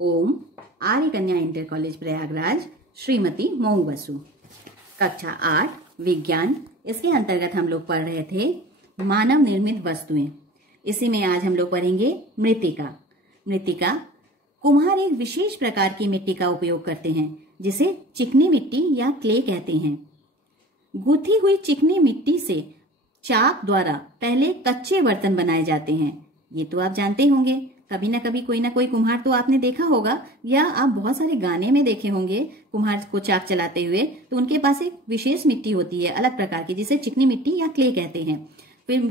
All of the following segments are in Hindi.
ओम आर्य कन्या इंटर कॉलेज प्रयागराज श्रीमती मऊ बसु। कक्षा 8 विज्ञान, इसके अंतर्गत हम लोग पढ़ रहे थे मानव निर्मित वस्तुएं। इसी में आज हम लोग पढ़ेंगे मृत्तिका। मृत्तिका कुम्हार एक विशेष प्रकार की मिट्टी का उपयोग करते हैं जिसे चिकनी मिट्टी या क्ले कहते हैं। गूंथी हुई चिकनी मिट्टी से चाक द्वारा पहले कच्चे बर्तन बनाए जाते हैं। ये तो आप जानते होंगे, कभी ना कभी कोई ना कोई कुम्हार तो आपने देखा होगा या आप बहुत सारे गाने में देखे होंगे कुम्हार को चाक चलाते हुए। तो उनके पास एक विशेष मिट्टी होती है अलग प्रकार की जिसे चिकनी मिट्टी या क्ले कहते हैं। फिर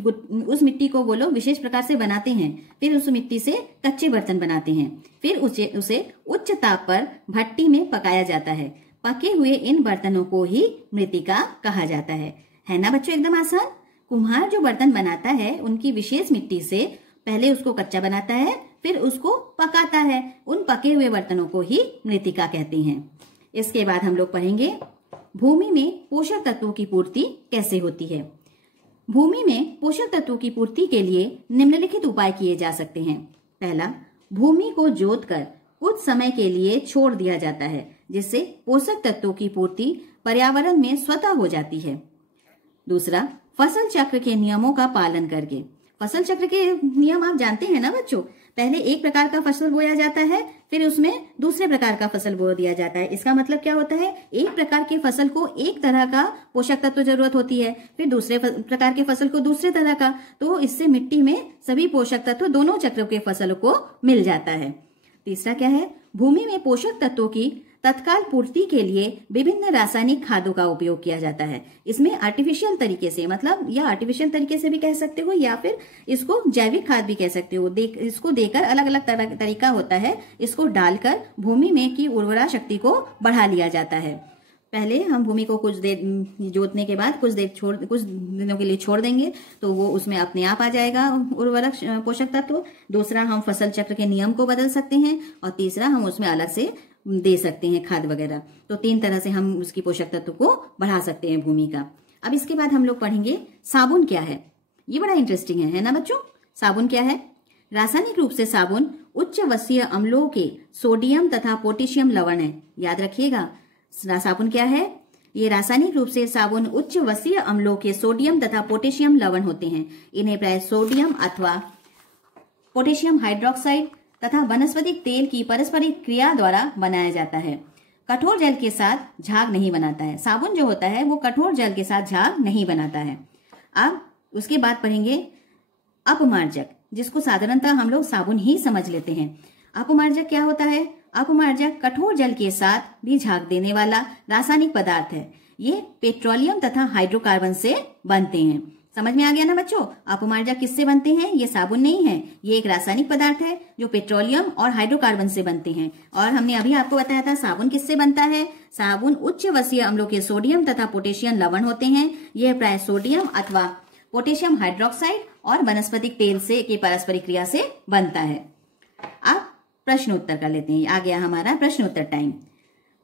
उस मिट्टी को वो लोग विशेष प्रकार से बनाते हैं, फिर उस मिट्टी से कच्चे बर्तन बनाते हैं, फिर उसे उच्च ताप पर भट्टी में पकाया जाता है। पके हुए इन बर्तनों को ही मृत्तिका कहा जाता है ना बच्चों, एकदम आसान। कुम्हार जो बर्तन बनाता है उनकी विशेष मिट्टी से पहले उसको कच्चा बनाता है, फिर उसको पकाता है। उन पके हुए बर्तनों को ही मृत्तिका कहते हैं। इसके बाद हम लोग पढ़ेंगे भूमि में पोषक तत्वों की पूर्ति कैसे होती है। भूमि में पोषक तत्वों की पूर्ति के लिए निम्नलिखित उपाय किए जा सकते हैं। पहला, भूमि को जोतकर कुछ समय के लिए छोड़ दिया जाता है जिससे पोषक तत्वों की पूर्ति पर्यावरण में स्वतः हो जाती है। दूसरा, फसल चक्र के नियमों का पालन करके। फसल चक्र के नियम आप जानते हैं ना बच्चों, पहले एक प्रकार का फसल बोया जाता है, फिर उसमें दूसरे प्रकार का फसल बो दिया जाता है। इसका मतलब क्या होता है, एक प्रकार के फसल को एक तरह का पोषक तत्व जरूरत होती है, फिर दूसरे प्रकार के फसल को दूसरे तरह का। तो इससे मिट्टी में सभी पोषक तत्व दोनों चक्रों के फसलों को मिल जाता है। तीसरा क्या है, भूमि में पोषक तत्वों की तत्काल पूर्ति के लिए विभिन्न रासायनिक खादों का उपयोग किया जाता है। इसमें आर्टिफिशियल तरीके से, मतलब या आर्टिफिशियल तरीके से भी कह सकते हो या फिर इसको जैविक खाद भी कह सकते हो। इसको देकर अलग अलग तरीका होता है। इसको डालकर भूमि में की उर्वरा शक्ति को बढ़ा लिया जाता है। पहले हम भूमि को कुछ देर जोतने के बाद कुछ दिनों के लिए छोड़ देंगे तो वो उसमें अपने आप आ जाएगा उर्वरक पोषक तत्व। दूसरा, हम फसल चक्र के नियम को बदल सकते हैं और तीसरा, हम उसमें अलग से दे सकते हैं खाद वगैरह। तो 3 तरह से हम उसकी पोषक तत्व को बढ़ा सकते हैं भूमि का। अब इसके बाद हम लोग पढ़ेंगे साबुन क्या है। ये बड़ा इंटरेस्टिंग है ना बच्चों। साबुन क्या है? रासायनिक रूप से साबुन उच्च वसीय अम्लों के सोडियम तथा पोटेशियम लवण है। याद रखिएगा, साबुन क्या है? ये रासायनिक रूप से साबुन उच्च वसीय अम्लों के सोडियम तथा पोटेशियम लवण होते हैं। इन्हें प्राय सोडियम अथवा पोटेशियम हाइड्रोक्साइड तथा वनस्पतिक तेल की परस्परिक क्रिया द्वारा बनाया जाता है। कठोर जल के साथ झाग नहीं बनाता है। साबुन जो होता है वो कठोर जल के साथ झाग नहीं बनाता है। अब उसके बाद पढ़ेंगे अपमार्जक, जिसको साधारणतः हम लोग साबुन ही समझ लेते हैं। अपमार्जक क्या होता है? अपमार्जक कठोर जल के साथ भी झाग देने वाला रासायनिक पदार्थ है। ये पेट्रोलियम तथा हाइड्रोकार्बन से बनते हैं। समझ में आ गया ना बच्चों? अपमार्जक किससे बनते हैं? ये साबुन नहीं है, ये एक रासायनिक पदार्थ है जो पेट्रोलियम और हाइड्रोकार्बन से बनते हैं। और हमने अभी आपको बताया था साबुन किससे बनता है। साबुन उच्च वसीय अम्लों के सोडियम तथा पोटेशियम लवण होते हैं। यह प्राय सोडियम अथवा पोटेशियम हाइड्रोक्साइड और वनस्पतिक तेल से की पारस्परिक क्रिया से बनता है। अब प्रश्न उत्तर कर लेते हैं। आ गया हमारा प्रश्न उत्तर टाइम।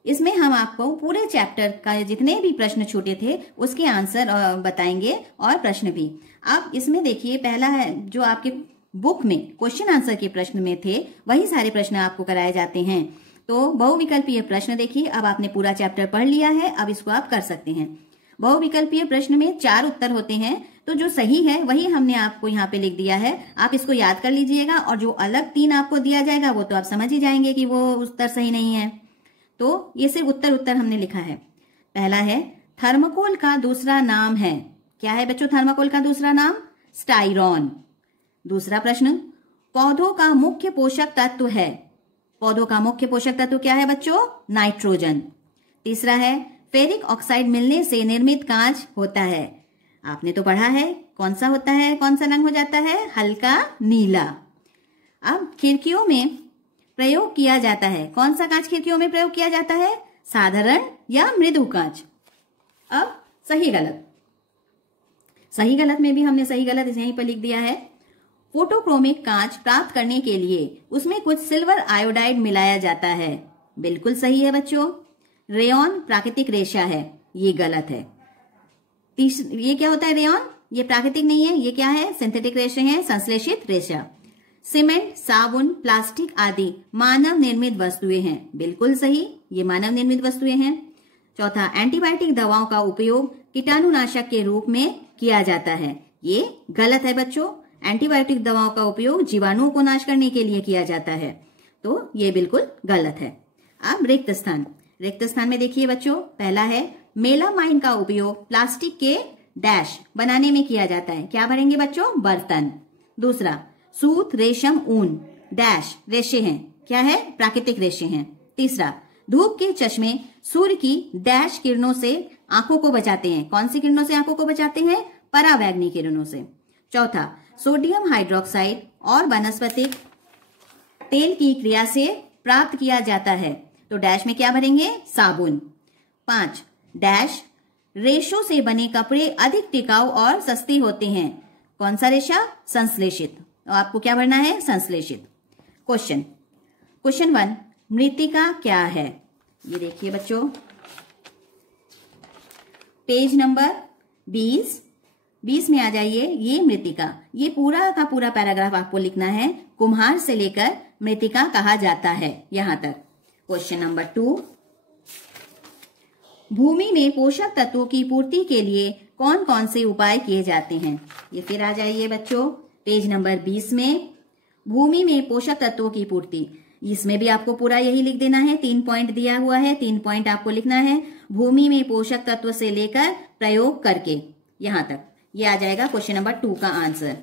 इसमें हम आपको पूरे चैप्टर का जितने भी प्रश्न छूटे थे उसके आंसर बताएंगे और प्रश्न भी। अब इसमें देखिए, पहला है जो आपके बुक में क्वेश्चन आंसर के प्रश्न में थे वही सारे प्रश्न आपको कराए जाते हैं। तो बहुविकल्पीय प्रश्न देखिए, अब आपने पूरा चैप्टर पढ़ लिया है, अब इसको आप कर सकते हैं। बहुविकल्पीय प्रश्न में 4 उत्तर होते हैं, तो जो सही है वही हमने आपको यहाँ पे लिख दिया है। आप इसको याद कर लीजिएगा और जो अलग 3 आपको दिया जाएगा वो तो आप समझ ही जाएंगे कि वो उत्तर सही नहीं है। तो ये सिर्फ उत्तर हमने लिखा है। पहला है थर्मोकोल का दूसरा नाम है। क्या है बच्चों थर्मोकोल का दूसरा नाम? स्टाइरॉन। दूसरा प्रश्न, पौधों का मुख्य पोषक तत्व है। पौधों का मुख्य पोषक तत्व क्या है बच्चों? नाइट्रोजन। तीसरा है फेरिक ऑक्साइड मिलने से निर्मित कांच होता है। आपने तो पढ़ा है, कौन सा होता है, कौन सा रंग हो जाता है? हल्का नीला। अब खिड़कियों में प्रयोग किया जाता है। कौन सा कांच खिड़कियों में प्रयोग किया जाता है? साधारण या मृदु कांच। अब सही गलत में भी हमने सही गलत यहीं पर लिख दिया है। फोटोक्रोमिक कांच प्राप्त करने के लिए उसमें कुछ सिल्वर आयोडाइड मिलाया जाता है। बिल्कुल सही है बच्चों। रेयॉन प्राकृतिक रेशा है, ये गलत है। ये क्या होता है रेयॉन? ये प्राकृतिक नहीं है, ये क्या है? सिंथेटिक रेशा है, संश्लेषित रेशा। सीमेंट, साबुन, प्लास्टिक आदि मानव निर्मित वस्तुएं हैं। बिल्कुल सही, ये मानव निर्मित वस्तुएं हैं। चौथा, एंटीबायोटिक दवाओं का उपयोग कीटाणुनाशक के रूप में किया जाता है। ये गलत है बच्चों। एंटीबायोटिक दवाओं का उपयोग जीवाणुओं को नाश करने के लिए किया जाता है, तो ये बिल्कुल गलत है। अब रिक्त स्थान। रिक्त स्थान में देखिए बच्चों, पहला है मेलामाइन का उपयोग प्लास्टिक के डैश बनाने में किया जाता है। क्या भरेंगे बच्चों? बर्तन। दूसरा, सूत, रेशम, ऊन डैश रेशे हैं। क्या है? प्राकृतिक रेशे हैं। तीसरा, धूप के चश्मे सूर्य की डैश किरणों से आंखों को बचाते हैं। कौन सी किरणों से आंखों को बचाते हैं? परावैंगनी किरणों से। चौथा, सोडियम हाइड्रोक्साइड और वनस्पतिक तेल की क्रिया से प्राप्त किया जाता है, तो डैश में क्या भरेंगे? साबुन। 5, डैश रेशों से बने कपड़े अधिक टिकाऊ और सस्ती होते हैं। कौन सा रेशा? संश्लेषित। तो आपको क्या भरना है? संश्लेषित। क्वेश्चन 1, मृत्तिका क्या है? ये देखिए बच्चों, पेज नंबर 20 में आ जाइए। ये मृत्तिका, ये पूरा का पूरा पैराग्राफ आपको लिखना है। कुम्हार से लेकर मृत्तिका कहा जाता है, यहां तक। क्वेश्चन नंबर 2, भूमि में पोषक तत्वों की पूर्ति के लिए कौन कौन से उपाय किए जाते हैं? ये फिर आ जाइए बच्चों, पेज नंबर 20 में। भूमि में पोषक तत्वों की पूर्ति, इसमें भी आपको पूरा यही लिख देना है। 3 पॉइंट दिया हुआ है, 3 पॉइंट आपको लिखना है। भूमि में पोषक तत्व से लेकर प्रयोग करके, यहां तक। ये आ जाएगा क्वेश्चन नंबर 2 का आंसर।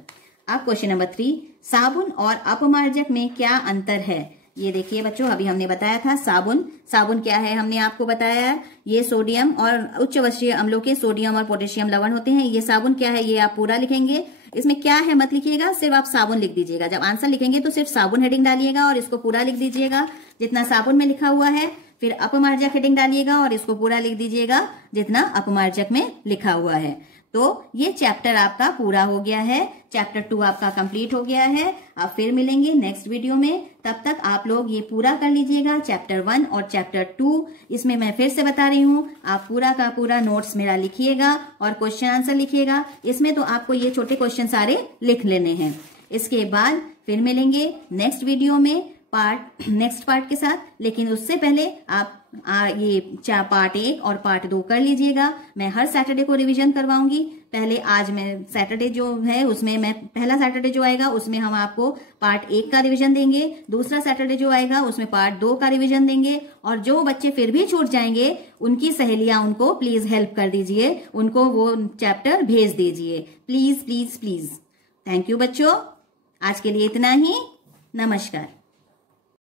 अब क्वेश्चन नंबर 3, साबुन और अपमार्जक में क्या अंतर है? ये देखिए बच्चों, अभी हमने बताया था साबुन क्या है, हमने आपको बताया। ये सोडियम और उच्च अवश्य अम्लों के सोडियम और पोटेशियम लवण होते हैं। ये साबुन क्या है, ये आप पूरा लिखेंगे। इसमें क्या है मत लिखिएगा, सिर्फ आप साबुन लिख दीजिएगा। जब आंसर लिखेंगे तो सिर्फ साबुन हेडिंग डालिएगा और इसको पूरा लिख दीजिएगा जितना साबुन में लिखा हुआ है। फिर अपमार्जक हेडिंग डालिएगा और इसको पूरा लिख दीजिएगा जितना अपमार्जक में लिखा हुआ है। तो ये चैप्टर आपका पूरा हो गया है। चैप्टर 2 आपका कंप्लीट हो गया है। अब फिर मिलेंगे नेक्स्ट वीडियो में। तब तक आप लोग ये पूरा कर लीजिएगा, चैप्टर 1 और चैप्टर 2। इसमें मैं फिर से बता रही हूँ, आप पूरा का पूरा नोट्स मेरा लिखिएगा और क्वेश्चन आंसर लिखिएगा। इसमें तो आपको ये छोटे क्वेश्चन सारे लिख लेने हैं। इसके बाद फिर मिलेंगे नेक्स्ट वीडियो में नेक्स्ट पार्ट के साथ। लेकिन उससे पहले आप ये पार्ट 1 और पार्ट 2 कर लीजिएगा। मैं हर सैटरडे को रिवीजन करवाऊंगी। पहले आज मैं सैटरडे जो है उसमें मैं पहला सैटरडे जो आएगा उसमें हम आपको पार्ट 1 का रिवीजन देंगे। दूसरा सैटरडे जो आएगा उसमें पार्ट 2 का रिवीजन देंगे। और जो बच्चे फिर भी छूट जाएंगे, उनकी सहेलियां उनको प्लीज हेल्प कर दीजिए, उनको वो चैप्टर भेज दीजिए, please please please. Thank you बच्चों, आज के लिए इतना ही। नमस्कार।